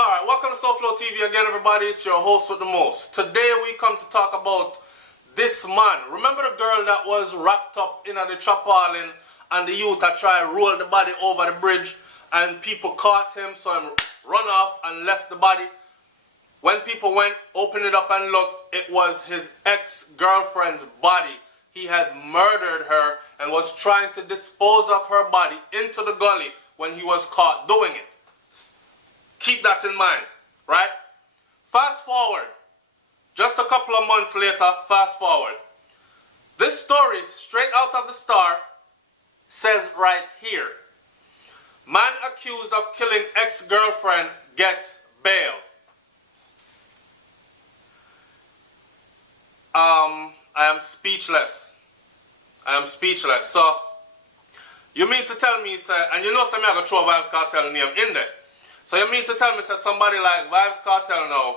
Alright, welcome to SouFLoTV again, everybody. It's your host with the most. Today we come to talk about this man. Remember the girl that was wrapped up in the tarpaulin and the youth that tried to roll the body over the bridge and people caught him, so he run off and left the body. When people went, opened it up and looked, it was his ex-girlfriend's body. He had murdered her and was trying to dispose of her body into the gully when he was caught doing it. Keep that in mind, right? Fast forward, just a couple of months later, fast forward. This story, straight out of the Star, says right here, man accused of killing ex-girlfriend gets bail. I am speechless. I am speechless. So, you mean to tell me, sir, and you know some I got throw Vibes Cartel name in there. So you mean to tell me, sir, somebody like Vibes Cartel now,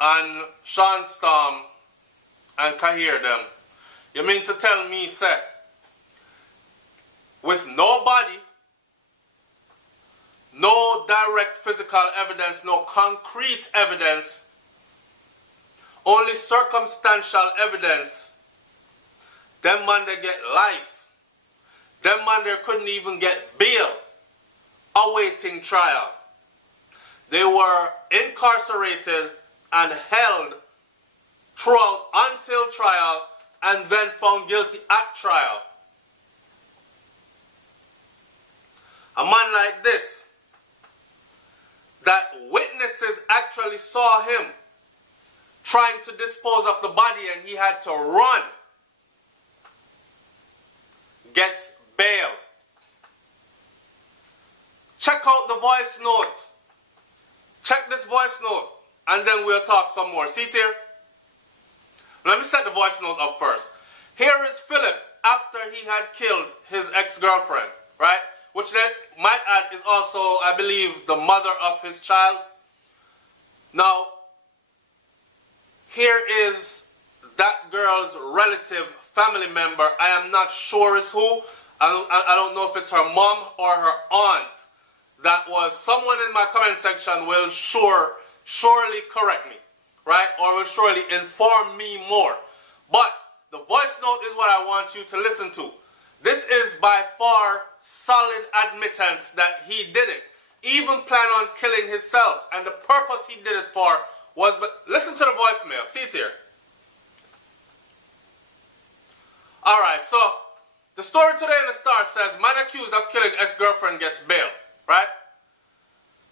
and Sean Storm, and Kahir them, you mean to tell me, sir, with no body, no direct physical evidence, no concrete evidence, only circumstantial evidence, them man they get life. Them man they couldn't even get bail awaiting trial. They were incarcerated and held throughout until trial and then found guilty at trial. A man like this, that witnesses actually saw him trying to dispose of the body and he had to run, gets bail. Check out the voice note. Check this voice note and then we'll talk some more. See it here? Let me set the voice note up first. Here is Philip after he had killed his ex-girlfriend, right? Which then, might add, is also, I believe, the mother of his child. Now, here is that girl's relative, family member. I am not sure is who. I don't know if it's her mom or her aunt. That was someone in my comment section will surely correct me, right? Or will surely inform me more. But the voice note is what I want you to listen to. This is by far solid admittance that he did it. Even plan on killing himself. And the purpose he did it for was, but listen to the voicemail. See it here. Alright, so the story today in the Star says, man accused of killing ex-girlfriend gets bail. Right?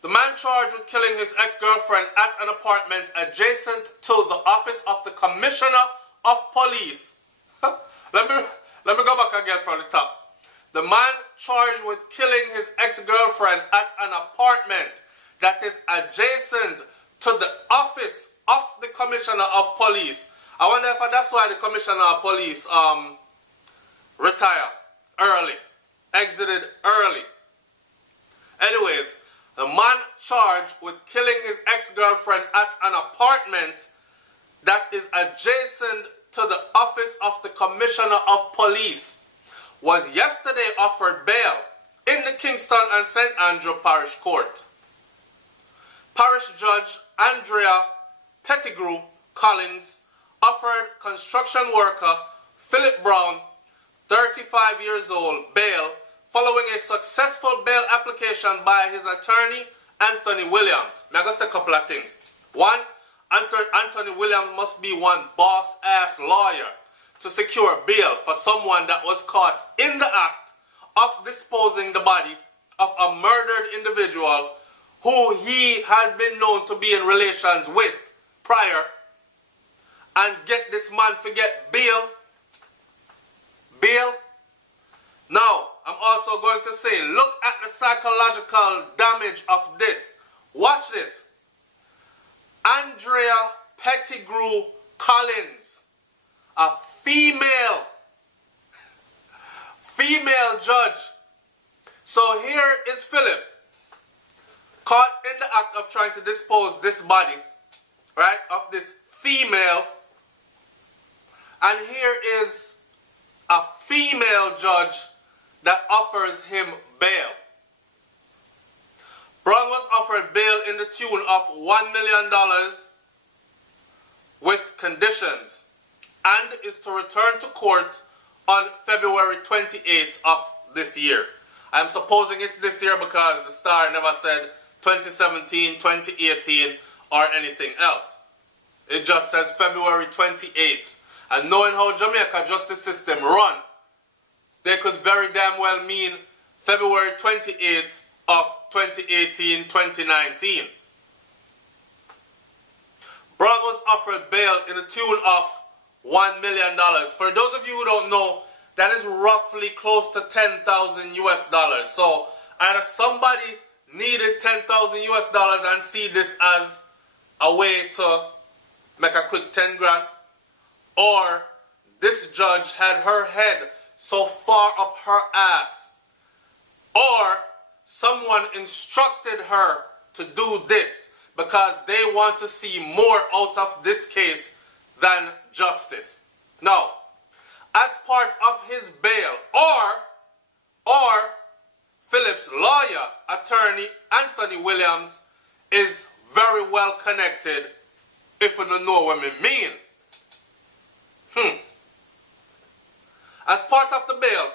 The man charged with killing his ex-girlfriend at an apartment adjacent to the office of the Commissioner of Police. Let me go back again from the top. The man charged with killing his ex-girlfriend at an apartment that is adjacent to the office of the Commissioner of Police. I wonder if that's why the Commissioner of Police retired early, exited early. Anyways, the man charged with killing his ex-girlfriend at an apartment that is adjacent to the office of the Commissioner of Police was yesterday offered bail in the Kingston and St. Andrew Parish Court. Parish Judge Andrea Pettigrew Collins offered construction worker Philip Brown, 35 years old, bail following a successful bail application by his attorney, Anthony Williams. Now, I'm going to say a couple of things. One, Anthony Williams must be one boss-ass lawyer to secure bail for someone that was caught in the act of disposing the body of a murdered individual who he had been known to be in relations with prior, and get this man to get bail. Bail. Now, I'm also going to say, look at the psychological damage of this. Watch this. Andrea Pettigrew Collins, a female judge. So here is Philip, caught in the act of trying to dispose this body, right, of this female. And here is a female judge that offers him bail. Brown was offered bail in the tune of $1 million with conditions and is to return to court on February 28th of this year. I'm supposing it's this year because the Star never said 2017, 2018 or anything else. It just says February 28th. And knowing how Jamaica justice system run, they could very damn well mean February 28th of 2018, 2019. Brown was offered bail in the tune of $1 million. For those of you who don't know, that is roughly close to 10,000 US dollars. So either somebody needed 10,000 US dollars and see this as a way to make a quick 10 grand, or this judge had her head so far up her ass, or someone instructed her to do this because they want to see more out of this case than justice. Now, as part of his bail, or Philip's lawyer, attorney Anthony Williams, is very well connected, if you don't know what I mean. As part of the bail,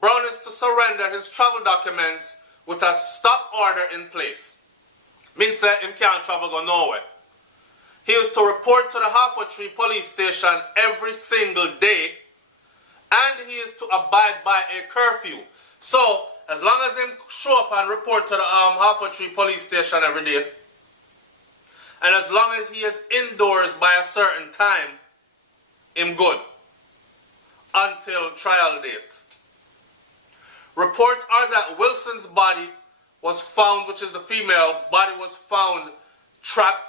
Brown is to surrender his travel documents with a stop order in place. Means that him can't travel go nowhere. He is to report to the Halfway Tree police station every single day, and he is to abide by a curfew. So, as long as him show up and report to the Halfway Tree police station every day, and as long as he is indoors by a certain time, him good. Until trial date. Reports are that Wilson's body was found, which is the female body, was found trapped,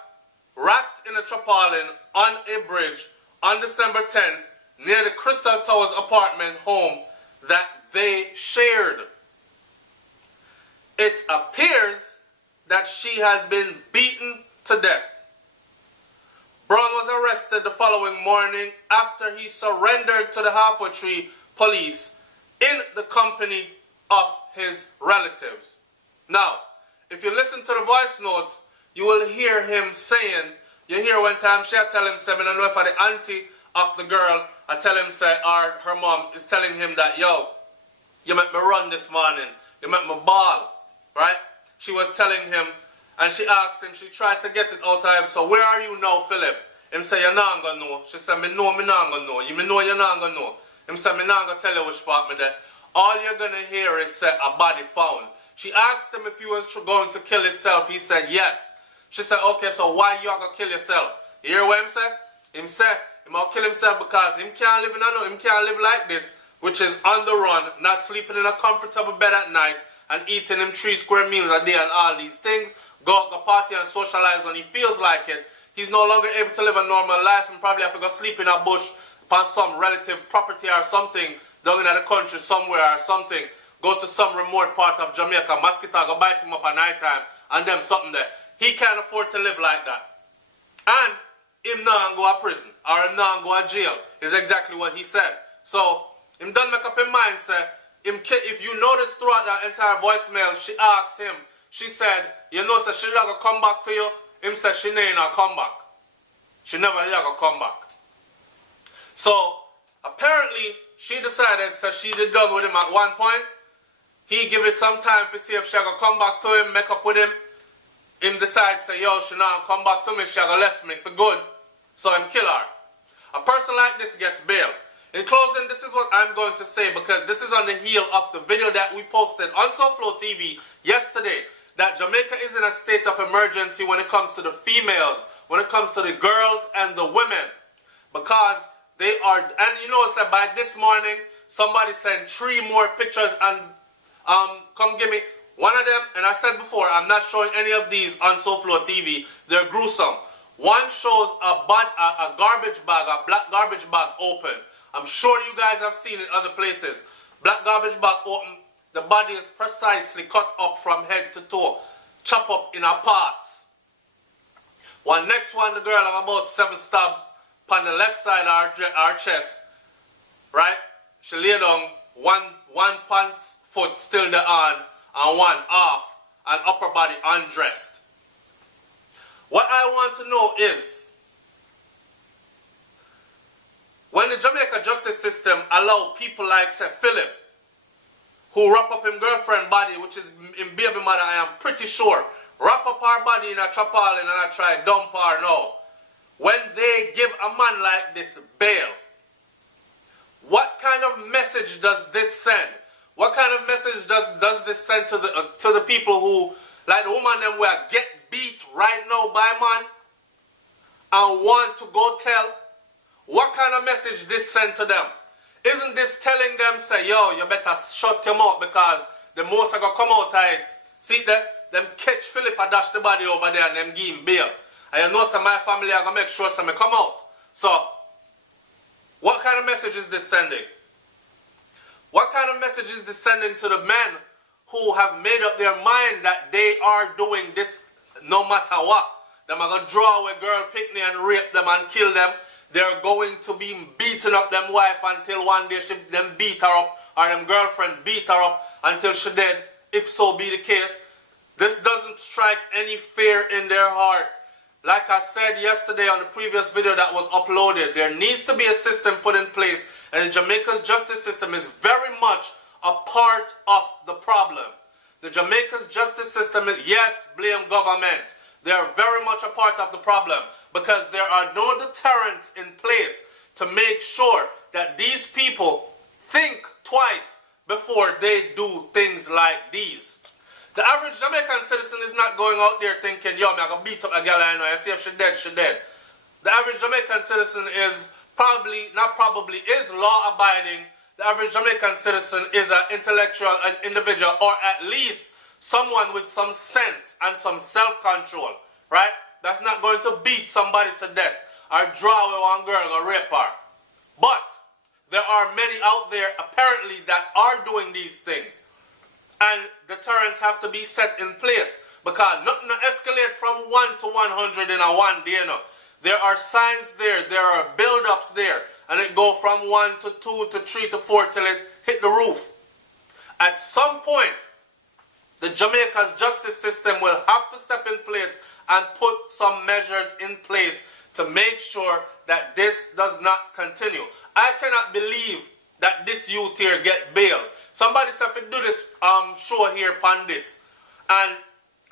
wrapped in a tarpaulin on a bridge on December 10th near the Crystal Towers apartment home that they shared. It appears that she had been beaten to death. Brown was arrested the following morning after he surrendered to the Halfway Tree police in the company of his relatives. Now, if you listen to the voice note, you will hear him saying, you hear one time she tell him, say, I don't know if the auntie of the girl, I tell him, say, or her mom is telling him that, yo, you make me run this morning, you make me ball, right? She was telling him, and she asked him, she tried to get it out of him, so where are you now, Philip? Him say, you're not gonna know. She said, me not gonna know. You me know you're not gonna know. Him say, me not gonna tell you which part me there. All you're gonna hear is say, a body found. She asked him if he was going to kill himself. He said, yes. She said, okay, so why you gonna kill yourself? You hear what him say? Him say, he gonna kill himself because him can't live in a him can't live like this, which is on the run, not sleeping in a comfortable bed at night, and eating him 3 square meals a day and all these things. Go out, go party and socialize when he feels like it. He's no longer able to live a normal life and probably have to go sleep in a bush upon some relative property or something down in the country somewhere or something. Go to some remote part of Jamaica, mosquito go bite him up at night time and them something there. He can't afford to live like that. And him not go to prison or him not go to jail is exactly what he said. So him done make up his mind, say, if you notice throughout that entire voicemail, she asked him, she said, you know, so she not gonna come back to you? Him said she ain't gonna come back. She never gonna come back. So apparently she decided, so she did done with him at one point. He give it some time to see if she gonna come back to him, make up with him. Him decide, say, yo, she not gonna come back to me, she gonna left me for good. So him kill her. A person like this gets bail. In closing, this is what I'm going to say because this is on the heel of the video that we posted on SouFLoTV yesterday, that Jamaica is in a state of emergency when it comes to the females, when it comes to the girls and the women. Because they are, and you know, so by this morning, somebody sent 3 more pictures and come give me one of them. And I said before, I'm not showing any of these on SouFLoTV. They're gruesome. One shows a garbage bag, a black garbage bag open. I'm sure you guys have seen it other places. Black garbage bag open. The body is precisely cut up from head to toe. Chop up in our parts. Next one, the girl have about 7 stabs on the left side of her chest. Right? She lay down, one pants foot still there on and one off. and upper body undressed. What I want to know is, when the Jamaica justice system allow people like, say, Philip, who wrap up his girlfriend body, which is in baby mother, I am pretty sure, wrap up her body in a tarpaulin and I try dump her now. When they give a man like this bail, what kind of message does this send? What kind of message does this send to the people who, like the woman them where get beat right now by man and want to go tell? What kind of message this send to them? Isn't this telling them, say, yo, you better shut your mouth because the most are going to come out of it? See that? Them catch Philip and dash the body over there and them give him bail. And you know, so my family are going to make sure some come out. So, what kind of message is this sending? What kind of message is this sending to the men who have made up their mind that they are doing this no matter what? Them are going to draw a girl picnic and rape them and kill them. They're going to be beating up them wife until one day them beat her up, or them girlfriend beat her up until she dead, if so be the case. This doesn't strike any fear in their heart. Like I said yesterday on the previous video that was uploaded, there needs to be a system put in place, and Jamaica's justice system is very much a part of the problem. The Jamaica's justice system is, yes, blame government. They are very much a part of the problem because there are no deterrents in place to make sure that these people think twice before they do things like these. The average Jamaican citizen is not going out there thinking, yo, I'm going to beat up a girl I know, I see if she dead, she dead. The average Jamaican citizen is is law-abiding. The average Jamaican citizen is an intellectual individual, or at least someone with some sense and some self-control, right? That's not going to beat somebody to death or draw away one girl or rape her. But there are many out there apparently that are doing these things. And deterrents have to be set in place because nothing escalate from 1 to 100 in a one day. You know. There are signs there, there are build-ups there, and it go from 1 to 2 to 3 to 4 till it hit the roof. At some point, the Jamaica's justice system will have to step in place and put some measures in place to make sure that this does not continue. I cannot believe that this youth here get bail. Somebody said to do this show here upon this, and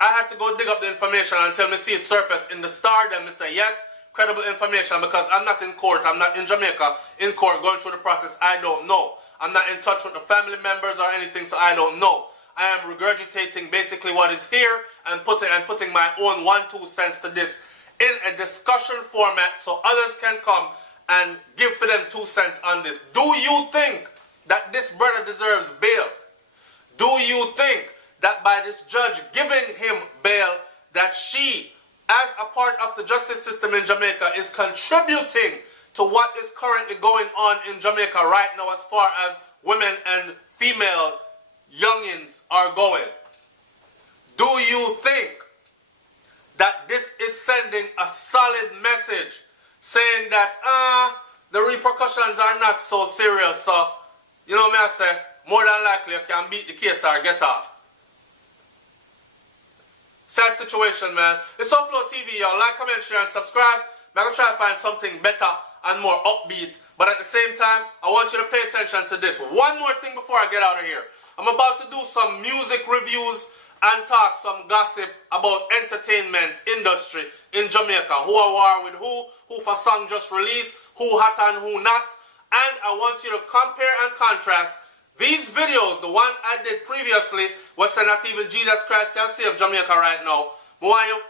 I had to go dig up the information until me see it surface in the Star. Then me say yes, credible information, because I'm not in court. I'm not in Jamaica in court going through the process. I don't know. I'm not in touch with the family members or anything, so I don't know. I am regurgitating basically what is here and putting my own 1-2 cents to this in a discussion format so others can come and give for them 2 cents on this. Do you think that this brother deserves bail? Do you think that by this judge giving him bail, that she, as a part of the justice system in Jamaica, is contributing to what is currently going on in Jamaica right now as far as women and female youngins are going? Do you think that this is sending a solid message saying that the repercussions are not so serious, so you know me I say, more than likely you can beat the case or get off? Sad situation, man. It's SouFLoTV, y'all. Like, comment, share, and subscribe. I'm going to try to find something better and more upbeat. But at the same time, I want you to pay attention to this. One more thing before I get out of here. I'm about to do some music reviews and talk some gossip about entertainment industry in Jamaica. Who are war with who for song just released, who hot and who not. And I want you to compare and contrast these videos. The one I did previously was saying that even Jesus Christ can save Jamaica right now. But when you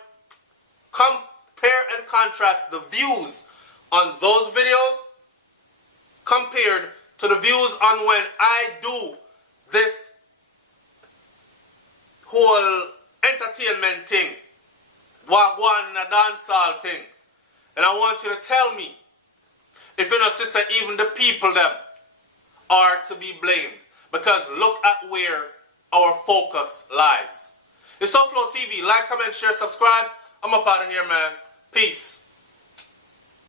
compare and contrast the views on those videos compared to the views on when I do this whole entertainment thing, wagwan and a dancehall thing, and I want you to tell me if you know, sister, even the people them are to be blamed, because look at where our focus lies. It's SouFLoTV. Like, comment, share, subscribe. I'm up out of here, man. Peace.